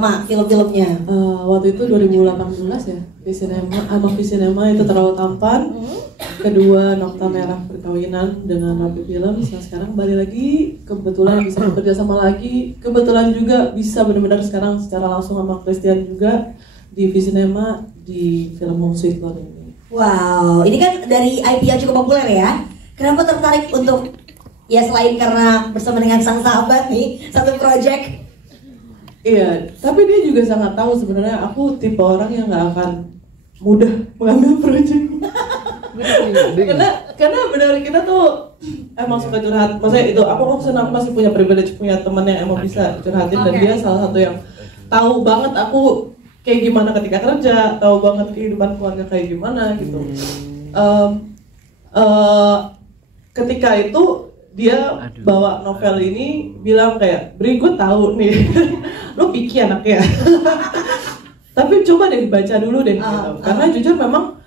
sama film-filmnya? Waktu itu 2018 ya, Visinema itu Terlalu Tampan. Kedua Nokta Merah Perkawinan dengan Rapi Film. Sekarang balik lagi, kebetulan bisa bekerja sama lagi. Kebetulan juga bisa benar-benar sekarang secara langsung sama Christian juga di Visinema di film Home Sweet Loan ini. Wow, ini kan dari IP yang cukup populer ya. Kenapa tertarik untuk, ya selain karena bersama dengan sang sahabat nih, satu project? Iya, tapi dia juga sangat tahu sebenarnya aku tipe orang yang nggak akan mudah mengambil proyek. karena benar kita tuh emang suka curhat. Maksudnya itu aku senang masih punya privilege punya teman yang emang bisa curhatin dan dia salah satu yang tahu banget aku kayak gimana ketika kerja, tahu banget kehidupan keluarga kayak gimana gitu. Ketika itu dia bawa novel ini bilang kayak, Bri gue tahu nih lo picky anaknya tapi coba deh baca dulu deh gitu. Karena jujur memang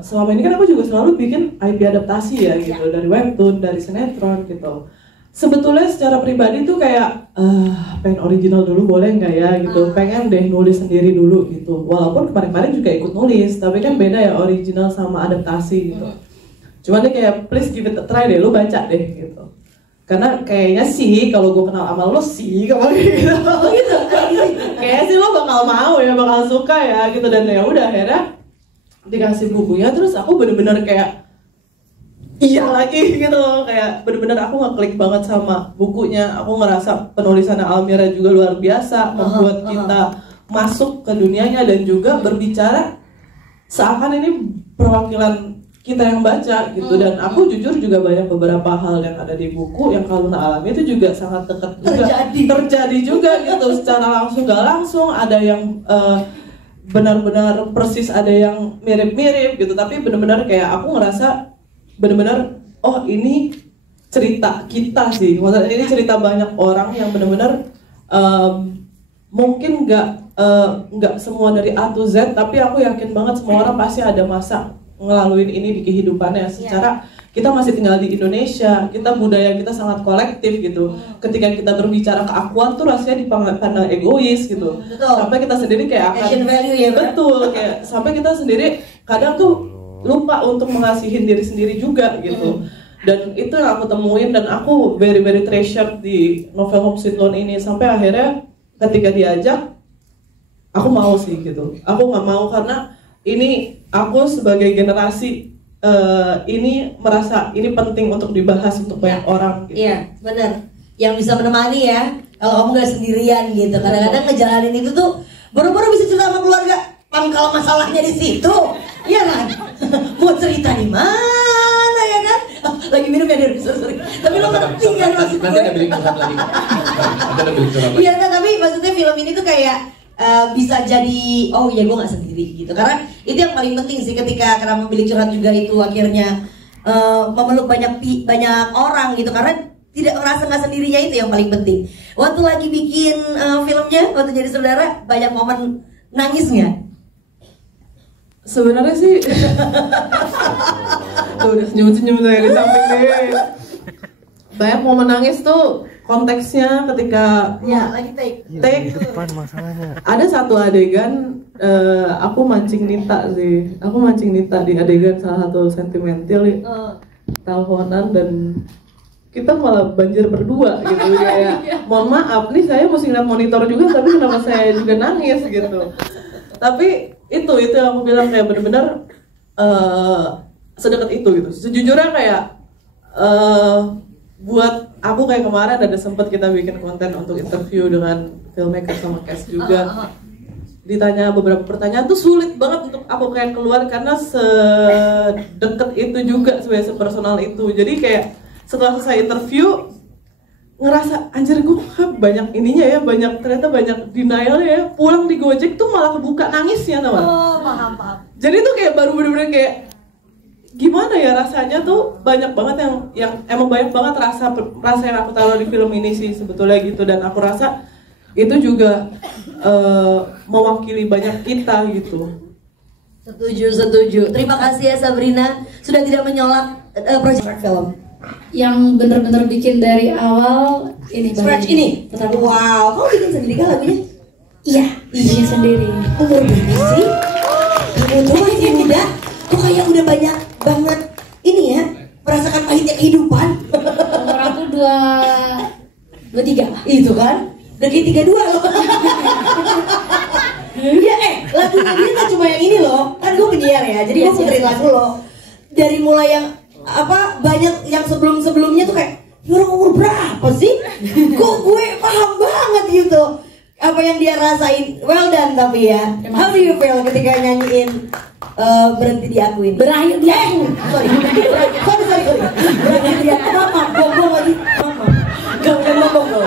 selama ini kan aku juga selalu bikin IP adaptasi ya gitu, dari webtoon, dari sinetron gitu. Sebetulnya secara pribadi tuh kayak pengen original dulu boleh nggak ya gitu, pengen deh nulis sendiri dulu gitu. Walaupun kemarin-kemarin juga ikut nulis, tapi kan beda ya original sama adaptasi gitu. Cuman dia kayak please give it a try deh, lu baca deh gitu. Karena kayaknya sih kalau gue kenal sama lo sih kamu gitu. Kayaknya sih lo bakal mau ya, bakal suka ya gitu. Dan ya udah akhirnya dikasih bukunya, terus aku bener-bener kayak iya lagi gitu, kayak bener-bener aku ngeklik banget sama bukunya. Aku ngerasa penulisannya Almira juga luar biasa, membuat kita masuk ke dunianya dan juga berbicara seakan ini perwakilan kita yang baca gitu. Dan aku jujur juga banyak beberapa hal yang ada di buku yang kalau Luna alami itu juga sangat dekat juga terjadi juga gitu, secara langsung gak langsung. Ada yang benar-benar persis, ada yang mirip-mirip gitu, tapi benar-benar kayak aku ngerasa benar-benar oh ini cerita kita sih, maksudnya ini cerita banyak orang yang benar-benar mungkin nggak semua dari A to Z, tapi aku yakin banget semua orang pasti ada masa ngelaluin ini di kehidupannya. Secara kita masih tinggal di Indonesia, kita budaya kita sangat kolektif gitu. Ketika kita berbicara keakuan tuh rasanya dipandang egois gitu. Sampai kita sendiri kayak akan value ya, betul, kayak sampai kita sendiri kadang tuh lupa untuk mengasihin diri sendiri juga gitu. Dan itu yang aku temuin dan aku very treasure di novel Home Sweet Loan ini. Sampai akhirnya ketika diajak, aku mau sih gitu. Aku nggak mau karena ini aku sebagai generasi ini merasa ini penting untuk dibahas untuk banyak orang gitu. Iya, benar. Yang bisa menemani ya, kalau kamu nggak sendirian gitu. Kadang-kadang ngejalanin itu tuh baru-baru bisa cerita sama keluarga, pangkal masalahnya di situ. Iya kan? Mau cerita di mana ya kan? Lagi minum ya dari sorry. Tapi lo ngerti kan maksud gue? Nanti ada bilik curhat lagi. Iya kan, tapi maksudnya film ini tuh kayak bisa jadi oh ya gue nggak sendiri gitu, karena itu yang paling penting sih ketika Kenapa Bilik Curhat juga itu akhirnya memeluk banyak orang gitu, karena tidak merasa nggak sendirinya, itu yang paling penting. Waktu lagi bikin filmnya, waktu jadi saudara, banyak momen nangis nggak? Sebenarnya sih tuh udah senyum-senyum saya di samping deh. Banyak momen nangis tuh konteksnya ketika ya lagi take depan masalahnya. Ada satu adegan aku mancing Nita sih. Aku mancing Nita di adegan salah satu sentimental teleponan dan kita malah banjir berdua gitu kayak mohon maaf nih saya mesti ngeliat monitor juga tapi kenapa saya juga nangis gitu. Tapi itu yang aku bilang kayak bener-bener sedekat itu gitu. Sejujurnya kayak buat aku kayak kemarin ada sempat kita bikin konten untuk interview dengan filmmaker sama cast juga. Ditanya beberapa pertanyaan tuh sulit banget untuk aku kayak keluar karena sedekat itu juga, sebenarnya sepersonal itu. Jadi kayak setelah selesai interview ngerasa anjir gue banyak ininya ya, ternyata banyak denial ya. Pulang di Gojek tuh malah kebuka nangisnya tau gak? Paham. Jadi tuh kayak baru bener-bener kayak gimana ya rasanya tuh, banyak banget yang emang banyak banget rasa yang aku taruh di film ini sih sebetulnya gitu. Dan aku rasa itu juga mewakili banyak kita gitu. Setuju. Terima kasih ya Sabrina sudah tidak menyolak proyek film yang bener-bener bikin dari awal ini scratch ini. Wow, kamu bikin sendiri kan lagunya? Iya, Izin sendiri. Umur berapa sih? Kamu tuh masih muda, kok kayak udah banyak banget ini ya, merasakan pahitnya kehidupan. Umur aku 23. Itu kan, udah kayak 32 loh. Ya lagunya dia kan cuma yang ini loh. Kan gue penyiar ya, jadi gue puterin lagu loh. Dari mulai yang banyak yang sebelum-sebelumnya tuh kayak orang umur berapa sih? Kok gue paham banget gitu apa yang dia rasain. Well done tapi ya. How do you feel ketika nyanyiin Berhenti di Aku ini? Berakhir di Aku. Sorry. Berhenti di Aku. Mama, gue lagi. Mama. Gak boleh ngomong dong.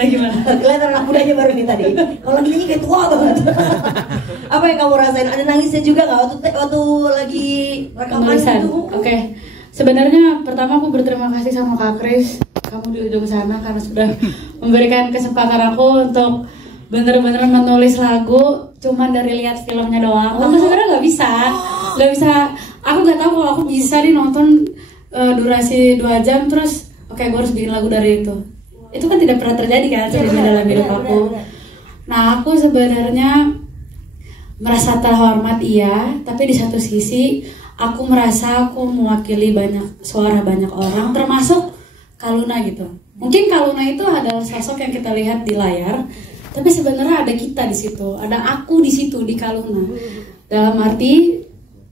Gimana? Kelihatan anak mudanya baru nih tadi. Kalau lagi nyanyi kayak tua banget. Apa yang kamu rasain? Ada nangisnya juga nggak waktu lagi rekaman itu? Oke. Sebenarnya pertama aku berterima kasih sama Kak Kris, kamu di ujung sana karena sudah memberikan kesempatan aku untuk bener-bener menulis lagu cuman dari lihat filmnya doang. Aku sebenarnya nggak bisa. Aku nggak tahu kalau aku bisa nih nonton durasi 2 jam terus oke, gue harus bikin lagu dari itu. Itu kan tidak pernah terjadi kan sebelumnya dalam hidup aku. Nah, aku sebenarnya merasa terhormat iya, tapi di satu sisi aku merasa aku mewakili suara banyak orang, termasuk Kaluna gitu. Mungkin Kaluna itu adalah sosok yang kita lihat di layar, tapi sebenarnya ada kita di situ, ada aku di situ di Kaluna. Dalam arti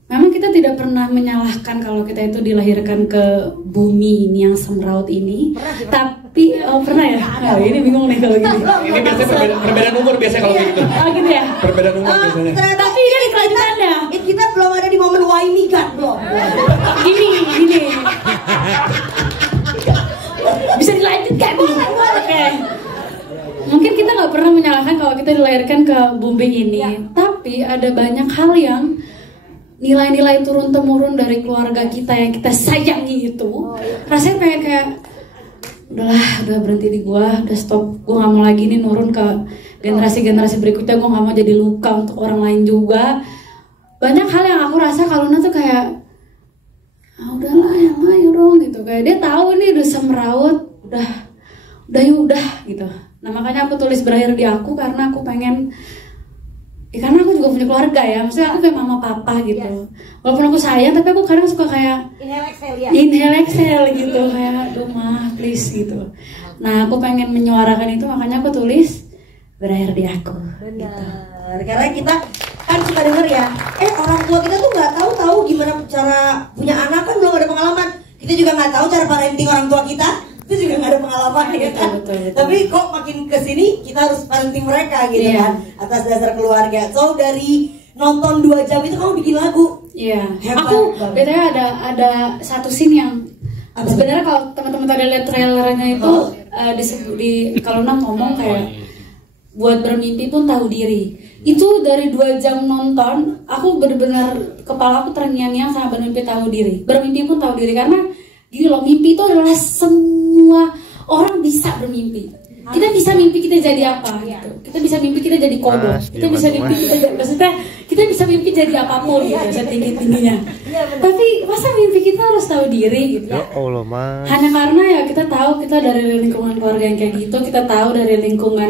memang kita tidak pernah menyalahkan kalau kita itu dilahirkan ke bumi ini yang semraut ini. Tapi pernah ya? Nah, ini bingung nih kalau gini. Ini biasanya perbedaan umur biasanya kalau gitu. Gitu ya? Perbedaan umur biasanya. Tapi ini kelanjutannya. Kita belum ada di momen why me God belum. Gini. Bisa dilanjutkan nih. Oke. Mungkin kita nggak pernah menyalahkan kalau kita dilahirkan ke bumi ini. Tapi ada banyak hal yang nilai-nilai turun-temurun dari keluarga kita yang kita sayangi itu, rasanya pengen kayak udah berhenti di gua, udah stop, gua nggak mau lagi nih nurun ke generasi-generasi berikutnya, gua nggak mau jadi luka untuk orang lain juga. Banyak hal yang aku rasa Kaluna tuh kayak udahlah yang ayo dong gitu, kayak dia tahu ini udah semraut, udah gitu. Nah makanya aku tulis Berakhir di Aku karena aku pengen karena aku juga punya keluarga ya, maksudnya aku kayak mama papa gitu. Walaupun aku sayang, tapi aku kadang suka kayak inhale exhale gitu, kayak aduh mah please gitu. Nah aku pengen menyuarakan itu, makanya aku tulis Berakhir di Aku. Benar, karena kita kan suka denger ya, orang tua kita tuh nggak tahu gimana cara punya anak, kan belum ada pengalaman. Kita juga nggak tahu cara parenting orang tua kita. Itu juga nggak ada pengalaman ya kan. Betul. Tapi kok makin kesini kita harus parenting mereka gitu kan, atas dasar keluarga. So dari nonton 2 jam itu kamu bikin lagu. Iya. Aku bedanya ada satu scene yang sebenarnya kalau teman-teman tadi lihat trailernya itu di Kaluna ngomong kayak buat bermimpi pun tahu diri. Itu dari 2 jam nonton, aku benar-benar kepala aku terngiang-ngiang sama bermimpi tahu diri. Bermimpi pun tahu diri karena gini loh, mimpi itu adalah semua orang bisa bermimpi. Kita bisa mimpi kita jadi apa gitu. Kita bisa mimpi kita jadi kodok. Kita bisa mimpi kita bisa mimpi jadi apapun gitu, setinggi-tingginya. Tapi masa mimpi kita harus tahu diri gitu. Ya Allah, Mas. Hanya karena ya kita tahu kita dari lingkungan keluarga yang kayak gitu, kita tahu dari lingkungan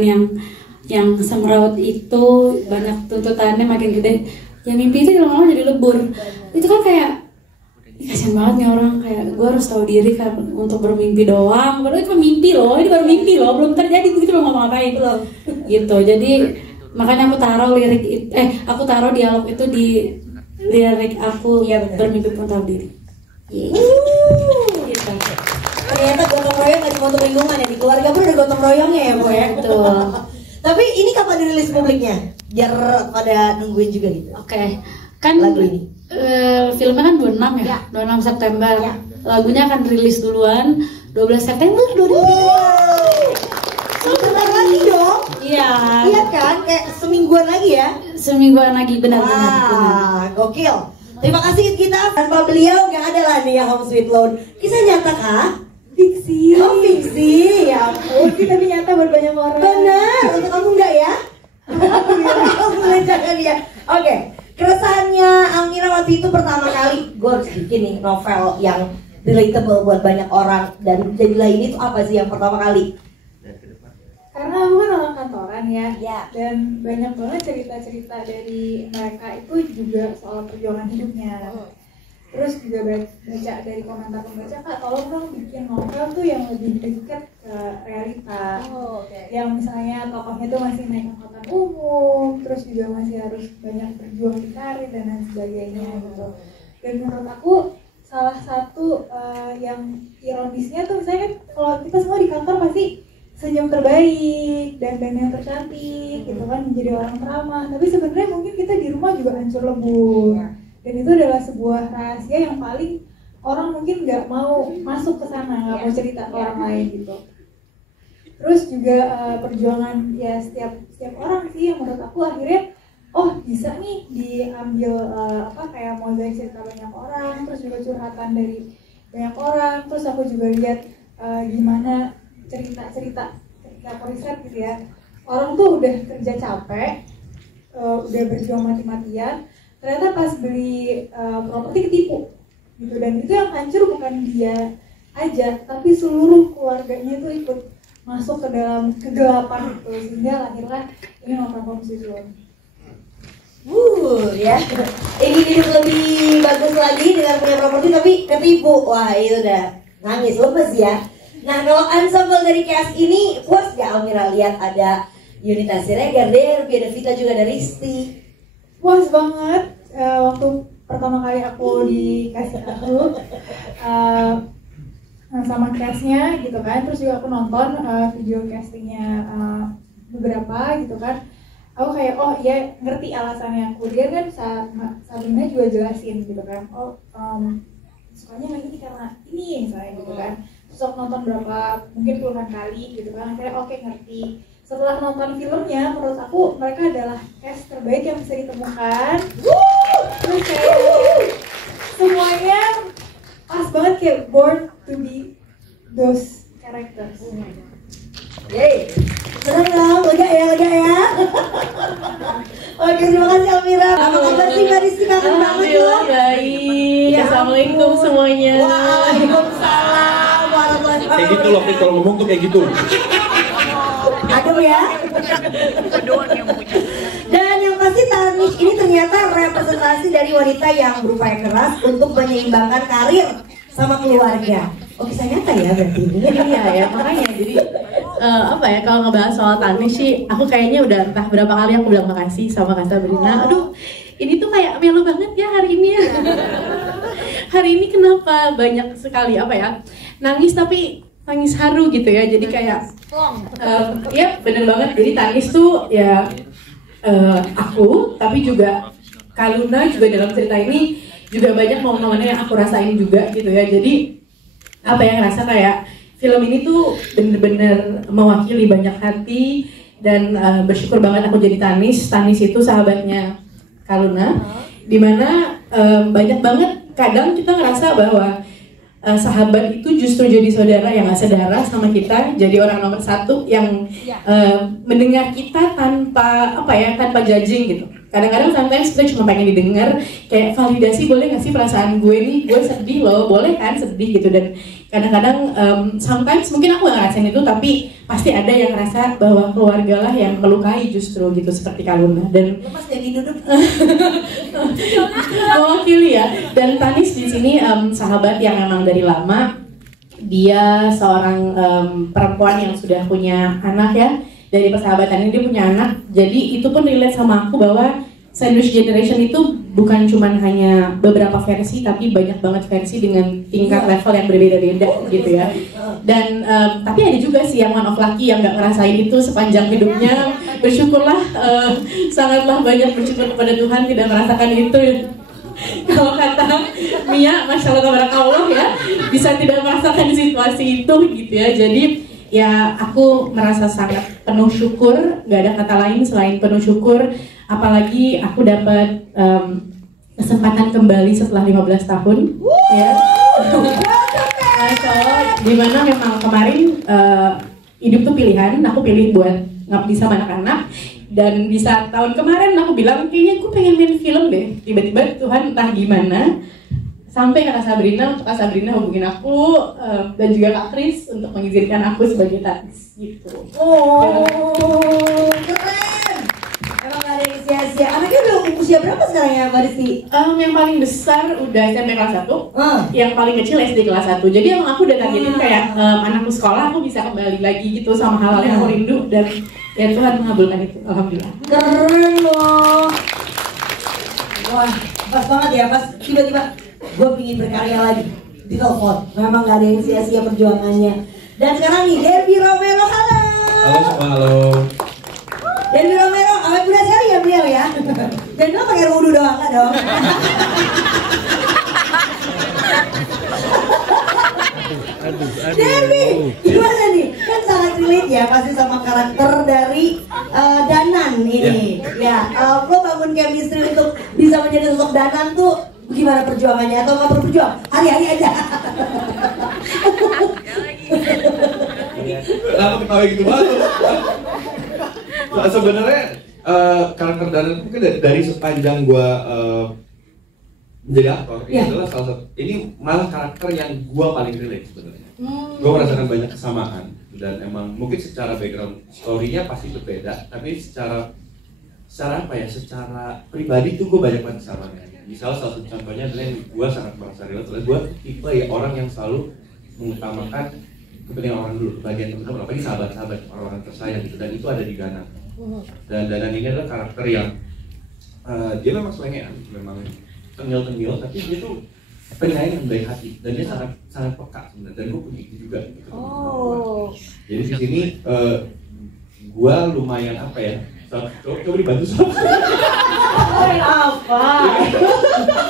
yang semraut itu banyak tuntutannya makin gede. Ya mimpi itu lama-lama jadi lebur. Itu kan kayak kasian banget nih orang, kayak gue harus tahu diri kan untuk bermimpi doang. Padahal itu mimpi loh, ini baru mimpi loh, belum terjadi begitu belum ngapa-ngapain loh. Gitu. Jadi makanya aku taruh dialog itu di lirik aku bermimpi pun tahu diri. Gitu. Ternyata gotong royong gak cuma untuk lingkungan ya, di keluarga pun ada gotong royongnya ya Bu ya. Betul. Tapi ini kapan dirilis publiknya? Biar pada nungguin juga gitu. Oke. Kan lagu ini filmnya kan 26 ya, 26 September. Lagunya akan rilis duluan 12 September 2022. Sebentar lagi dong. Iya. Iya kan, kayak semingguan lagi ya. Semingguan lagi, benar. Gokil. Terima kasih kita. Tanpa beliau gak ada lah nih Home Sweet Loan. Kisah nyata kah? Fiksi. Oh fiksi, ya ampun. Tapi nyata buat banyak orang. Benar, untuk kamu enggak ya? Boleh jangan ya. Oke. Keresahannya Almira waktu itu pertama kali gue harus bikin nih novel yang relatable buat banyak orang, dan jadilah ini tuh apa sih yang pertama kali karena aku kan orang kantoran ya, Ya. dan banyak banget cerita-cerita dari mereka itu juga soal perjuangan hidupnya. Terus juga baca dari komentar pembaca, Kak tolong dong bikin novel tuh yang lebih dekat ke realita. Yang misalnya tokohnya tuh masih naik angkutan umum, terus juga masih harus banyak berjuang di karir dan lain sebagainya gitu. Dan menurut aku salah satu yang ironisnya tuh misalnya kan kalau kita semua di kantor pasti senyum terbaik dan yang tercantik gitu kan, menjadi orang ramah, tapi sebenarnya mungkin kita di rumah juga hancur lebur. Dan itu adalah sebuah rahasia yang paling orang mungkin nggak mau masuk ke sana, nggak mau cerita ke orang lain gitu. Terus juga perjuangan ya setiap orang sih yang menurut aku akhirnya oh bisa nih diambil kayak mozaik cerita banyak orang, terus juga curhatan dari banyak orang. Terus aku juga lihat gimana cerita ketika aku riset gitu ya, orang tuh udah kerja capek, udah berjuang mati-matian, ternyata pas beli properti ketipu gitu. Dan itu yang hancur bukan dia aja, tapi seluruh keluarganya itu ikut masuk ke dalam kegelapan itu, sehingga lahirlah ini novel Komsizon. Ya, ingin hidup lebih bagus lagi dengan punya properti tapi ketipu. Wah itu udah nangis lemes ya. Nah kalau ensemble dari cast ini puas gak Almira lihat ada Yunita Siregar, Derby, ada Vita juga, ada Risti? Puas banget. Waktu pertama kali aku dikasih tahu sama castnya gitu kan, terus juga aku nonton video castingnya beberapa gitu kan, aku kayak oh iya ngerti alasannya. Kemudian kan Sabrina juga jelasin gitu kan, sukanya nggak ini karena ini misalnya gitu kan. Terus aku nonton berapa mungkin puluhan kali gitu kan, akhirnya oke ngerti. Setelah nonton filmnya, menurut aku mereka adalah cast terbaik yang bisa ditemukan. Terus kayak semuanya pas banget, kayak born to be those characters. Yeay, senang dong, lega ya. Oke, terima kasih Almira. Apa kabar sih Mbak Rizky, kangen banget loh. Baik. Ya Assalamualaikum ampun. semuanya. Waalaikumsalam warahmatullahi Kayak gitu loh, wabarakatuh. kalau ngomong tuh kayak gitu. Aduh ya. Dan yang pasti Tanish ini ternyata representasi dari wanita yang berupaya keras untuk menyeimbangkan karir sama keluarga. Oke, saya nyata ya berarti ini. Iya ya, makanya jadi kalau ngebahas soal Tanish sih, aku kayaknya udah entah berapa kali aku bilang makasih sama Kak Sabrina. Aduh, ini tuh kayak melo banget ya hari ini ya. Hari ini kenapa banyak sekali nangis tapi nangis haru gitu ya. Jadi kayak ya bener banget. Jadi Tanish tuh ya aku, tapi juga Kaluna juga dalam cerita ini juga banyak momen-momennya yang aku rasain juga gitu ya. Jadi ngerasa kayak film ini tuh bener-bener mewakili banyak hati. Dan bersyukur banget aku jadi Tanish. Tanish itu sahabatnya Kaluna, dimana banyak banget kadang kita ngerasa bahwa sahabat itu justru jadi saudara yang gak sedara sama kita, jadi orang nomor satu yang mendengar kita tanpa tanpa judging gitu. Kadang-kadang sometimes kita cuma pengen didengar, kayak validasi, boleh gak sih perasaan gue nih, gue sedih loh, boleh kan sedih gitu. Dan kadang-kadang sometimes mungkin aku gak ngerasain itu, tapi pasti ada yang ngerasa bahwa keluarga lah yang melukai justru gitu, seperti Kaluna. Dan Lepas jadi duduk. mewakili ya. Dan Tanish di sini sahabat yang memang dari lama. Dia seorang perempuan yang sudah punya anak ya. Dari persahabatan ini dia punya anak. Jadi itu pun relate sama aku bahwa Sandwich Generation itu bukan cuman hanya beberapa versi, tapi banyak banget versi dengan tingkat level yang berbeda-beda gitu ya. Dan tapi ada juga sih yang one of lucky yang nggak ngerasain itu sepanjang hidupnya. Bersyukurlah, sangatlah banyak bersyukur kepada Tuhan tidak merasakan itu. Kalau kata Mia, masya Allah tabarakallah ya, bisa tidak merasakan situasi itu gitu ya. Jadi ya aku merasa sangat penuh syukur, nggak ada kata lain selain penuh syukur. Apalagi aku dapat kesempatan kembali setelah 15 tahun ya. Masya Allah, dimana memang kemarin hidup tuh pilihan, aku pilih buat ngabdi sama anak-anak. Dan di saat tahun kemarin aku bilang kayaknya aku pengen main film deh. Tiba-tiba Tuhan entah gimana sampai ke Kak Sabrina, untuk Kak Sabrina hubungin aku dan juga Kak Kris untuk mengizinkan aku sebagai Tatis gitu. Keren. Emang gak ada yang sia-sia. Anaknya udah usia berapa sekarang ya Mbak Risti? Yang paling besar udah SMP kelas 1, yang paling kecil SD kelas 1. Jadi emang aku udah targetin kayak anakku sekolah, aku bisa kembali lagi gitu sama hal-hal yang aku rindu, dan ya Tuhan mengabulkan itu, alhamdulillah. Keren loh. Wah, pas banget ya, pas tiba-tiba gue pingin berkarya lagi di telepon. Memang gak ada yang sia-sia perjuangannya. Dan sekarang nih, Derby Romero, halo. Halo semua, halo. Derby Romero, awet muda sekali ya beliau ya. Dan lo pakai wudhu doang, nggak dong? Derby, gimana nih? Kan sangat relate ya pasti sama karakter dari Danan ini. Ya, lo bangun chemistry untuk bisa menjadi sosok Danan tuh gimana perjuangannya, atau nggak perlu berjuang? Hari-hari aja. Kenapa ketawa gitu banget? Sebenarnya karakter Danan itu kan dari sepanjang gua menjadi aktor, ini adalah salah satu, ini malah karakter yang gua paling relate sebenarnya. Gua merasakan banyak kesamaan, dan emang mungkin secara background story-nya pasti berbeda, tapi secara apa ya, secara pribadi tuh gua banyak banget kesamaannya. Misal salah satu contohnya adalah yang gua sangat merasa relate, adalah gua tipe ya orang yang selalu mengutamakan kepentingan orang dulu, bagian teman-teman, apalagi sahabat-sahabat, orang-orang tersayang gitu, dan itu ada di Danan. Dan Danan ini adalah karakter yang dia memang selengean, memang tengil-tengil, tapi dia tuh penyayang dan baik hati, dan dia sangat peka sebenarnya, dan gue punya itu juga gitu. Jadi di sini gue lumayan apa ya, coba dibantu sob. Apa?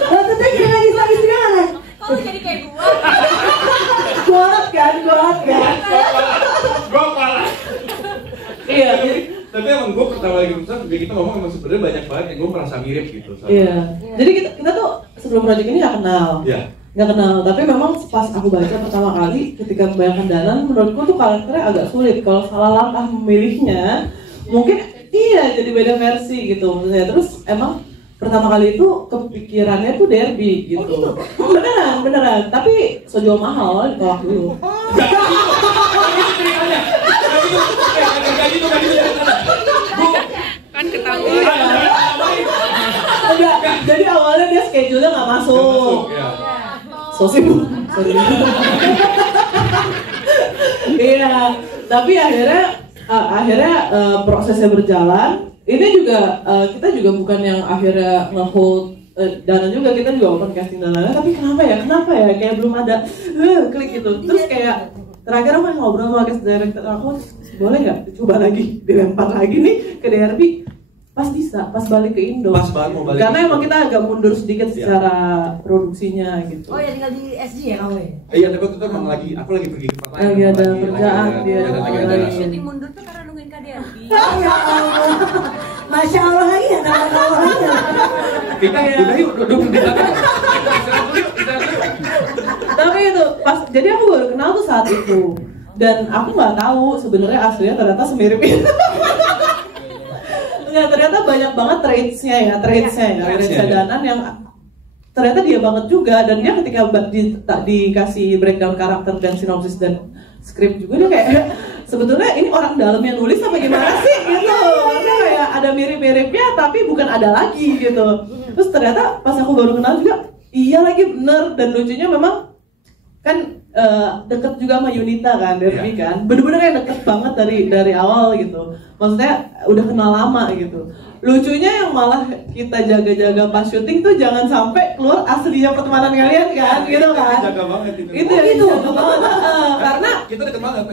Maksudnya jadi lagi segala. Kok jadi kayak gua? Kuat kan? Gue parah. Iya. Tapi emang gue pertama lagi besar, kita ngomong emang sebenarnya banyak banget yang gue merasa mirip gitu. Iya. Jadi kita tuh sebelum project ini nggak kenal. Iya. Nggak kenal. Tapi memang pas aku baca pertama kali, ketika membayangkan Danan, menurutku tuh karakternya agak sulit. Kalau salah langkah memilihnya, mungkin iya jadi beda versi gitu maksudnya. Terus emang pertama kali itu kepikirannya tuh Derby gitu. Beneran. Tapi sejauh mahal ditolak dulu. Kan ketahuan. Enggak, jadi awalnya dia schedule-nya nggak masuk. So sibuk. Iya, tapi akhirnya prosesnya berjalan. Ini juga kita juga bukan yang akhirnya nge-hold Danan juga, kita juga open casting dan lain-lain. Tapi kenapa ya kayak belum ada klik gitu. Terus kayak terakhir aku ngobrol sama cast director aku, boleh nggak coba lagi dilempar lagi nih ke Derby. Pas bisa, pas balik ke Indo. Pas banget mau balik. Karena emang kita agak mundur sedikit secara produksinya gitu. Oh ya, tinggal di SG ya kamu ya? Iya, tapi waktu itu emang aku lagi pergi ke tempat lain. Lagi ada kerjaan dia. Syuting mundur tuh karena nungguin Kak Derby. Oh ya Allah. Masya Allah lagi ya, nama Allah. Kita udah yuk, duduk di belakang. Tapi itu pas, jadi aku baru kenal tuh saat itu. Dan aku nggak tahu sebenarnya aslinya ternyata semirip itu. Nggak, ternyata banyak banget traitsnya Danan yang ternyata dia banget juga. Dan dia ketika dikasih breakdown karakter dan sinopsis dan skrip juga, dia kayak sebetulnya ini orang dalam yang nulis apa gimana sih gitu. Karena kayak ada mirip-miripnya tapi bukan ada lagi gitu. Terus ternyata pas aku baru kenal juga, iya lagi bener. Dan lucunya memang kan deket juga sama Yunita kan, Derby kan, bener-bener yang deket banget dari awal gitu. Maksudnya udah kenal lama gitu. Lucunya yang malah kita jaga-jaga pas syuting tuh jangan sampai keluar aslinya pertemanan kalian kan, gitu kan? Jaga banget itu gitu. Karena kita deket banget.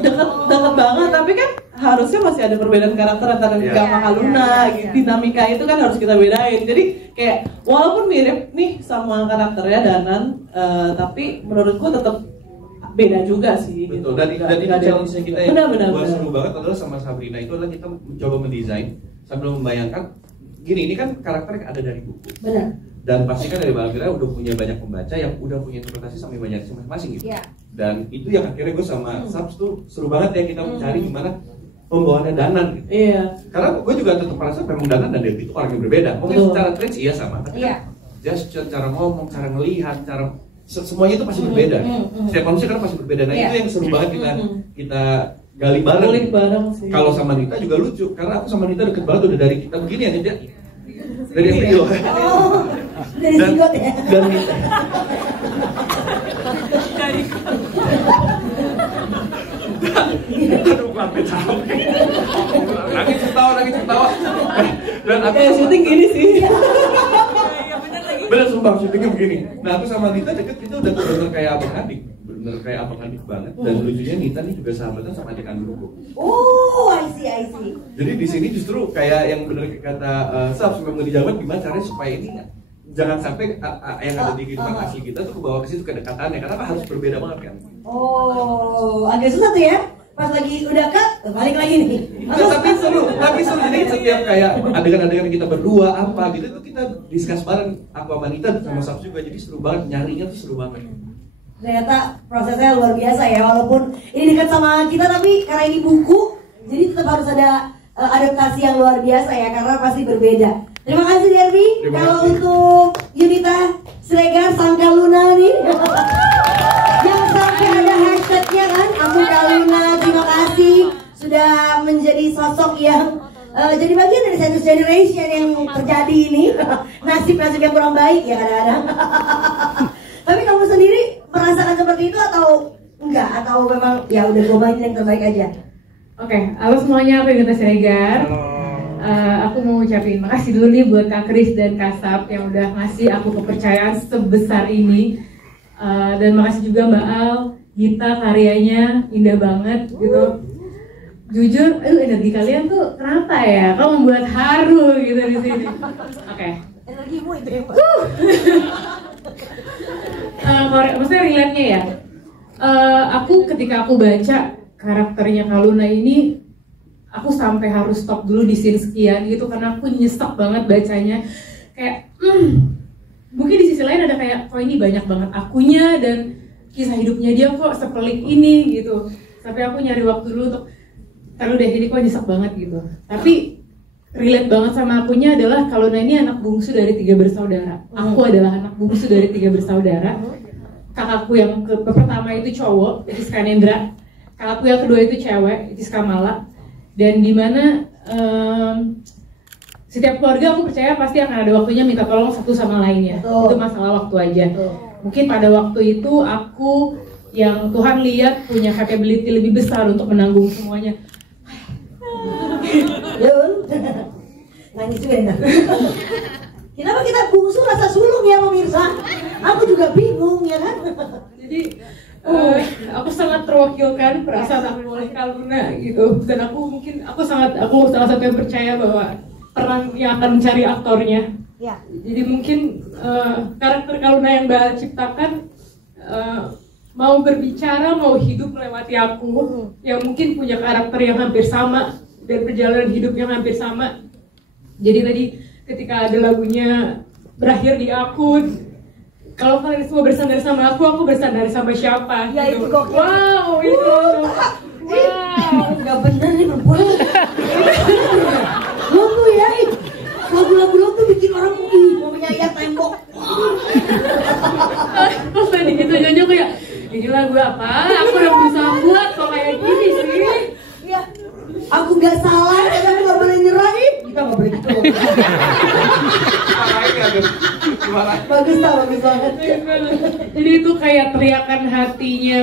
Deket banget, tapi kan harusnya masih ada perbedaan karakter antara Nika sama Kaluna. Dinamika itu kan harus kita bedain. Jadi kayak walaupun mirip nih sama karakternya Danan, tapi menurutku tetap beda juga sih. Betul. Dan itu challenge-nya kita yang buat seru banget adalah sama Sabrina itu adalah kita mencoba mendesain sambil membayangkan gini, ini kan karakter yang ada dari buku. Benar. Dan pasti kan dari Bang Akhirnya udah punya banyak pembaca yang udah punya interpretasi sama banyak masing-masing gitu. Dan itu yang akhirnya gue sama Sabs tuh seru banget ya kita mencari gimana pembawaannya Danan gitu. Iya. Karena gue juga tetap merasa memang Danan dan Derby itu orang yang berbeda. Mungkin secara traits iya sama, tapi kan dia secara ngomong, cara ngelihat, cara semuanya itu pasti berbeda. Setiap manusia kan pasti berbeda. Nah itu yang seru banget kita gali bareng. Kalau sama Nita juga lucu, karena aku sama Nita deket banget udah dari kita begini ya Nita. Dari video. Oh, dari zigot ya. Dan aduh, sampai capek. Nangis ketawa. Dan aku syuting gini sih. Bener sumpah syutingnya begini. Nah aku sama Nita deket itu udah bener kayak abang adik, bener kayak abang adik banget. Dan lucunya Nita nih juga sahabatan sama adik kandungku. Oh, I see. Jadi di sini justru kayak yang bener kata Saf, memang dijabat gimana caranya supaya ini jangan sampai yang ada di kehidupan asli kita tuh kebawa ke situ kedekatannya, karena harus berbeda banget kan. Oh, agak susah tuh ya. Pas lagi udah cut, balik lagi nih. Tapi seru. Jadi setiap kayak adegan-adegan kita berdua apa gitu itu kita discuss bareng, aku sama Nita sama Saf juga, jadi seru banget, nyarinya tuh seru banget. Ternyata prosesnya luar biasa ya, walaupun ini dekat sama kita tapi karena ini buku, jadi tetap harus ada adaptasi yang luar biasa ya, karena pasti berbeda. Terima kasih Derby. Kalau untuk Yunita Siregar Sangka Luna nih, yang sampai ada hashtagnya kan, aku Kaluna, terima kasih sudah menjadi sosok yang jadi bagian dari satu generation yang terjadi ini. Nasib-nasib yang kurang baik ya kadang-kadang. Tapi kamu sendiri merasakan seperti itu atau enggak? Atau memang ya udah cobain yang terbaik aja? Oke, halo semuanya, aku Yunita Siregar. Aku mau ucapin makasih dulu nih buat Kak Kris dan Kak Sap yang udah ngasih aku kepercayaan sebesar ini. Dan makasih juga Mbak Al, Gita karyanya indah banget gitu. Jujur, energi kalian tuh kenapa ya? Kau membuat haru gitu di sini. Oke. Energimu itu ya, Pak. Maksudnya relate-nya ya. Aku ketika aku baca karakternya Kaluna ini, aku sampai harus stop dulu di scene sekian gitu karena aku nyesek banget bacanya. Kayak mungkin di sisi lain ada kayak kok ini banyak banget akunya dan kisah hidupnya dia kok sepelik ini gitu. Tapi aku nyari waktu dulu untuk taruh deh ini kok nyesek banget gitu. Tapi relate banget sama akunya adalah Kaluna ini anak bungsu dari 3 bersaudara. Aku adalah anak bungsu dari 3 bersaudara. Kakakku yang pertama itu cowok, itu Skanendra. Kakakku yang kedua itu cewek, itu Kamala. Dan dimana setiap keluarga aku percaya pasti akan ada waktunya minta tolong satu sama lainnya. Itu masalah waktu aja. Mungkin pada waktu itu aku yang Tuhan lihat punya capability lebih besar untuk menanggung semuanya. Yun, nangis juga enak. Kenapa kita bungsu rasa sulung ya pemirsa? Aku juga bingung ya kan. Jadi aku sangat terwakilkan perasaan aku oleh Kaluna gitu. Dan aku salah satu yang percaya bahwa peran yang akan mencari aktornya. Ya. Jadi mungkin karakter Kaluna yang Mbak ciptakan mau berbicara, mau hidup melewati aku, yang mungkin punya karakter yang hampir sama dan perjalanan hidup yang hampir sama. Jadi tadi ketika ada lagunya berakhir di aku, kalau kalian semua bersandar sama aku bersandar sama siapa? Ya gitu. itu kok. Wow, itu. Wow. Gak bener nih perempuan. Lo tuh ya, lagu-lagu lo tuh bikin orang mau menyayat tembok. Terus tadi gitu Jojo kayak, ini lagu apa? Aku udah berusaha buat kok kayak gini sih. Ya, aku gak salah, tapi aku gak boleh nyerah nih. Kita gak boleh gitu. Bagus banget. Jadi itu kayak teriakan hatinya.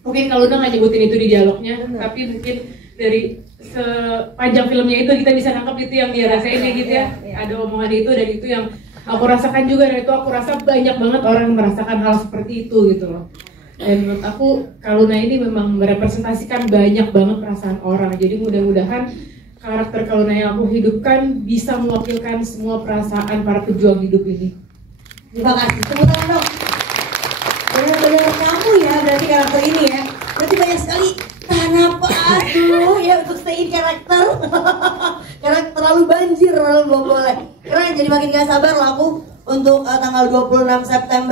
Mungkin kalau udah nggak nyebutin itu di dialognya, tapi mungkin dari sepanjang filmnya itu kita bisa nangkep itu yang dia rasain ya gitu ya. Ada omongan itu dan itu yang aku rasakan juga, dan itu aku rasa banyak banget orang yang merasakan hal seperti itu gitu loh. Dan menurut aku Kaluna ini memang merepresentasikan banyak banget perasaan orang. Jadi mudah-mudahan karakter Kaluna yang aku hidupkan bisa mewakilkan semua perasaan para pejuang hidup ini. Terima kasih, tepuk tangan dong. Benar-benar kamu ya berarti karakter ini ya. Berarti banyak sekali tahan napas dulu ya untuk stay in karakter. Karena terlalu banjir, terlalu boleh. Karena jadi makin gak sabar loh aku untuk tanggal 26 September